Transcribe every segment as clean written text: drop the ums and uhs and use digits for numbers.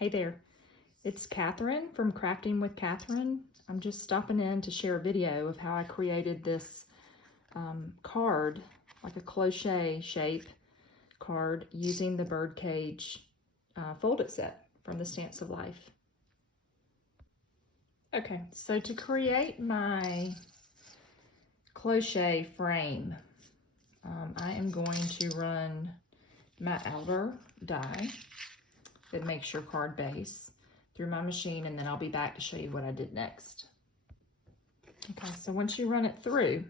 Hey there, it's Katherine from Crafting with Katherine. I'm just stopping in to share a video of how I created this card, like a cloche shape card, using the Birdcage folded set from the Stance of Life. Okay, so to create my Crochet Frame, I am going to run my outer die that makes your card base through my machine, and then I'll be back to show you what I did next. Okay, so once you run it through,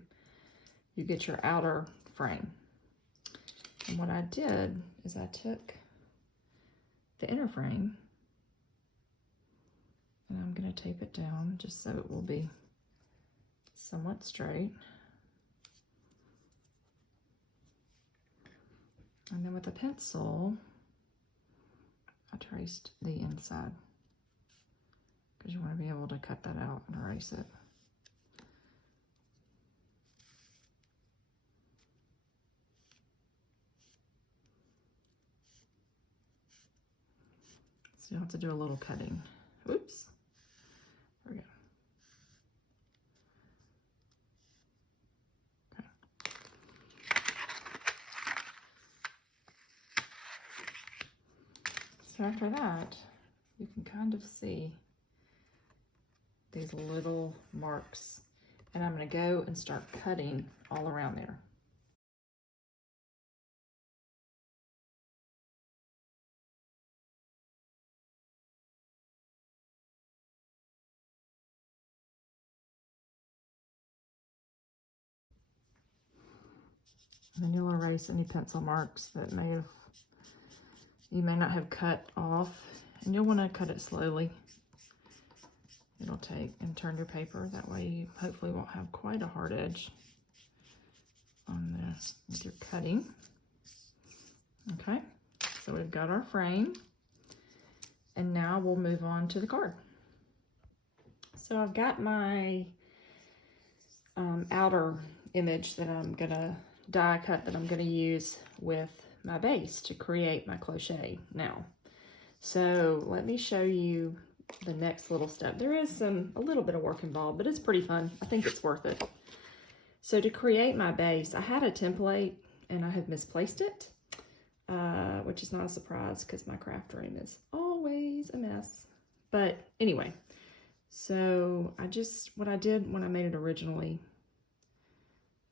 you get your outer frame. And what I did is I took the inner frame and I'm going to tape it down just so it will be somewhat straight. And then with a pencil, I traced the inside because you want to be able to cut that out and erase it. So you'll have to do a little cutting. Oops. There we go. Okay. So after that, you can kind of see these little marks, and I'm going to go and start cutting all around there. And then you'll erase any pencil marks that you may not have cut off, and you'll want to cut it slowly. It'll take, and turn your paper, that way you hopefully won't have quite a hard edge on this with your cutting. Okay, so we've got our frame, and now we'll move on to the card. So I've got my outer image that I'm gonna die cut, that I'm gonna use with my base to create my cloche now. So let me show you the next little step. There is a little bit of work involved, but it's pretty fun. I think it's worth it. So to create my base, I had a template and I have misplaced it, which is not a surprise because my craft room is always a mess. But anyway, so what I did when I made it originally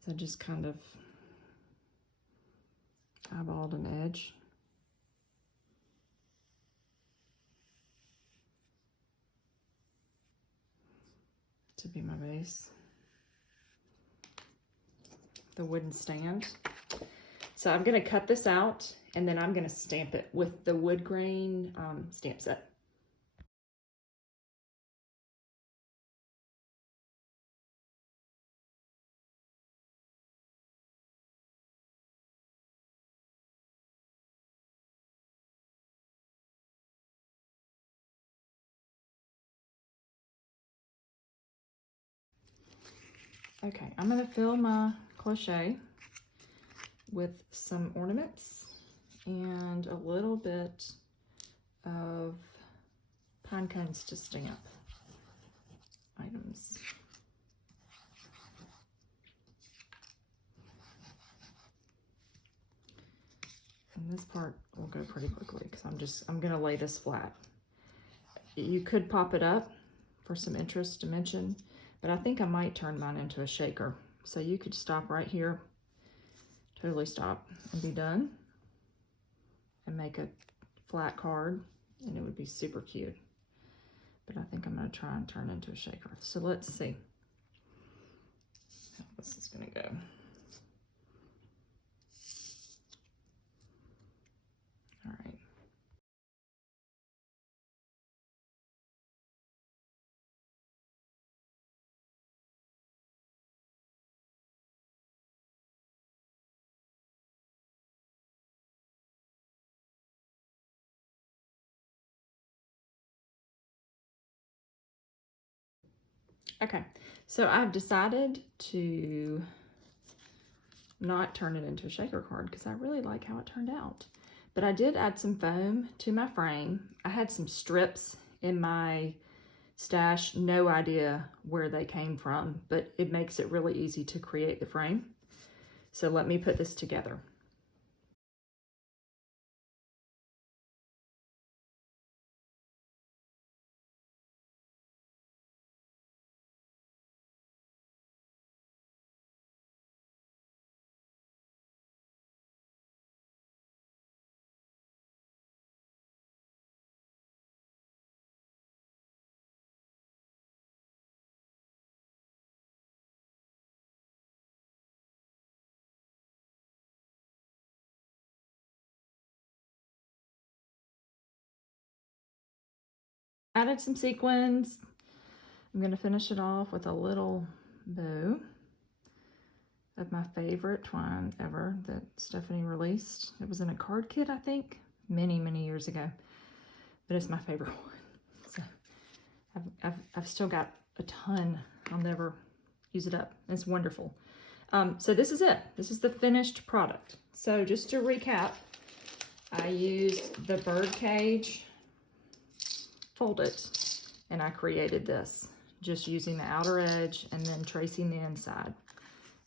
is I just kind of eyeballed an edge. To be my base. The wooden stand. So I'm going to cut this out and then I'm going to stamp it with the Woodgrain stamp set. Okay, I'm going to fill my cloche with some ornaments and a little bit of pine cones to stamp items. And this part will go pretty quickly because I'm going to lay this flat. You could pop it up for some interest dimension, but I think I might turn mine into a shaker. So you could stop right here, totally stop and be done, and make a flat card, and it would be super cute. But I think I'm going to try and turn into a shaker. So let's see how this is going to go. All right. Okay, so I've decided to not turn it into a shaker card because I really like how it turned out. but I did add some foam to my frame. I had some strips in my stash, no idea where they came from, but it makes it really easy to create the frame. So let me put this together. Added some sequins. I'm going to finish it off with a little bow of my favorite twine ever that Stephanie released. It was in a card kit, I think, many, many years ago, but it's my favorite one. So I've still got a ton. I'll never use it up. It's wonderful. So this is it. This is the finished product. So just to recap, I used the Birdcage Fold It, and I created this just using the outer edge and then tracing the inside.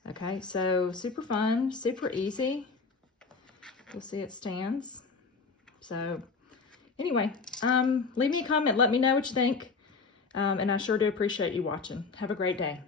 Okay, so super fun, super easy. You'll see it stands. So anyway, leave me a comment, let me know what you think, and I sure do appreciate you watching. Have a great day.